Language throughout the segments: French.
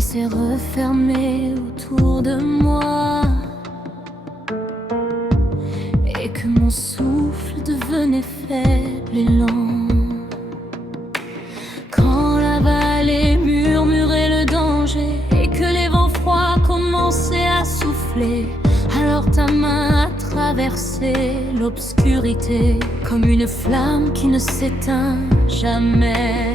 nuit s'est refermée autour de moi et que mon souffle devenait faible et lent. Quand la vallée murmurait le danger et que les vents froids commençaient à souffler, alors ta main a traversé l'obscurité comme une flamme qui ne s'éteint jamais.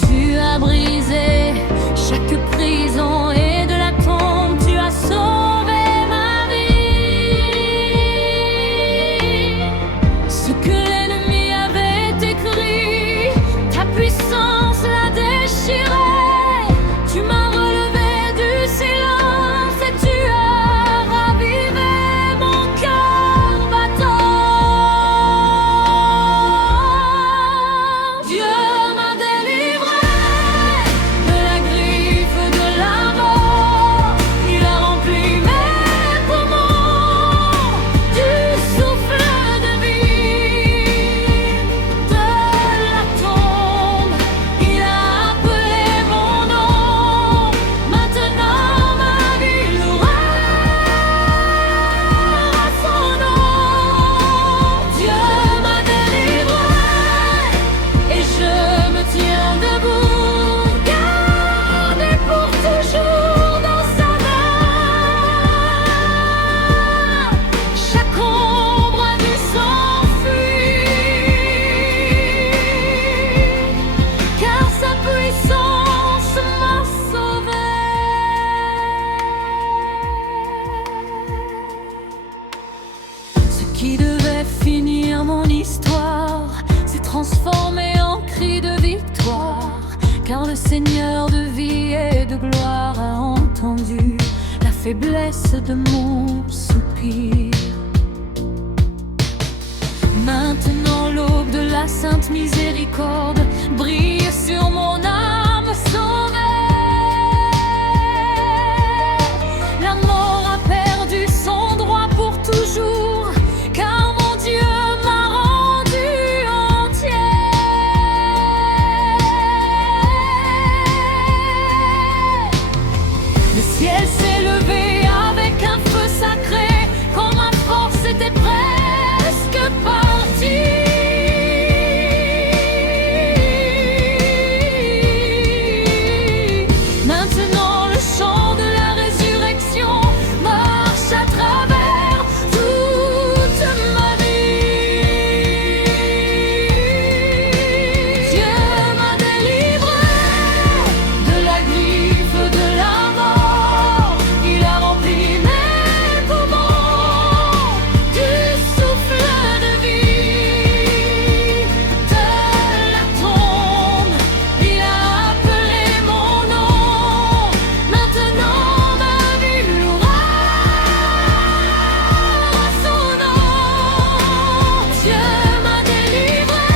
Tu as brisé chaque prison et de la tombe tu as sauvé ma vie. Ce que l'ennemi avait écrit, ta puissance l'a déchiré. Tu m'as relevé du silence et tu as ravivé mon cœur battant. Dieu m'a délivré de la griffe de la mort. Il a rempli mes poumons du souffle de vie. De la tombe, il a appelé mon nom. Maintenant ma vie louera son nom. Dieu m'a délivré et je me tiens debout, gardé pour toujours dans sa main. Chaque ombre a dû s'enfuir, car sa puissance m'a sauvé. Ce qui devait finir mon histoire s'est transformé en cri de victoire, car le Seigneur de vie et de gloire a entendu la faiblesse de mon soupir. Maintenant l'aube de la sainte miséricorde brille sur mon âme sauvée. La mort a perdu son droit pour toujours, car mon Dieu m'a rendu entier. Le ciel s'est levé avec un feu sacré, quand ma force était presque partie. Maintenant le chant de la résurrection marche à travers toute ma vie. Dieu m'a délivré de la griffe de la mort. Il a rempli mes poumons du souffle de vie. De la tombe, il a appelé mon nom. Maintenant ma vie louera son nom. Dieu m'a délivré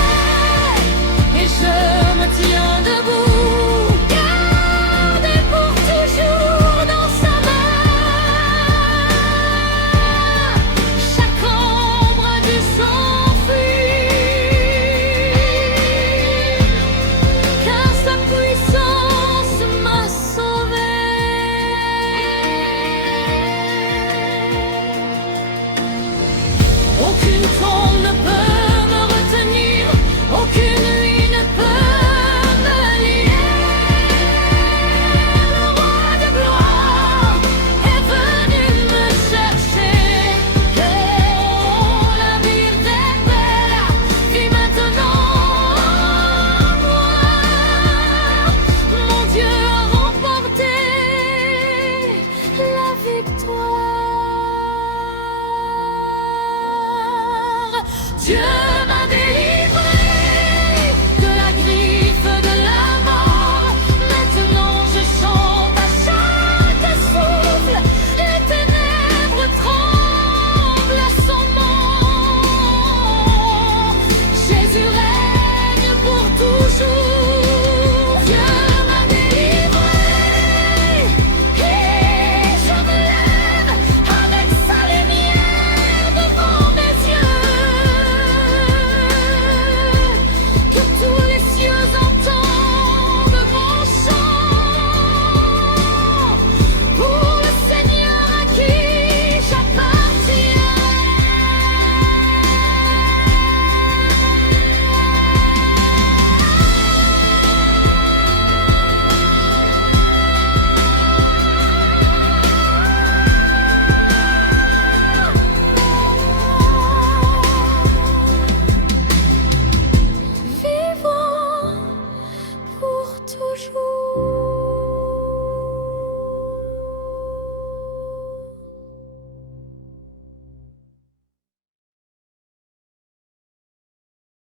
et je me tiens debout, gardé pour toujours dans sa main. Chaque ombre a dû s'enfuir, car sa puissance m'a sauvé. Aucune tombe ne peut me retenir, aucune nuit ne peut me lier. Le roi de gloire est venu me chercher. Oh, la ville des pères vit maintenant en moi. Mon Dieu a remporté la victoire. Dieu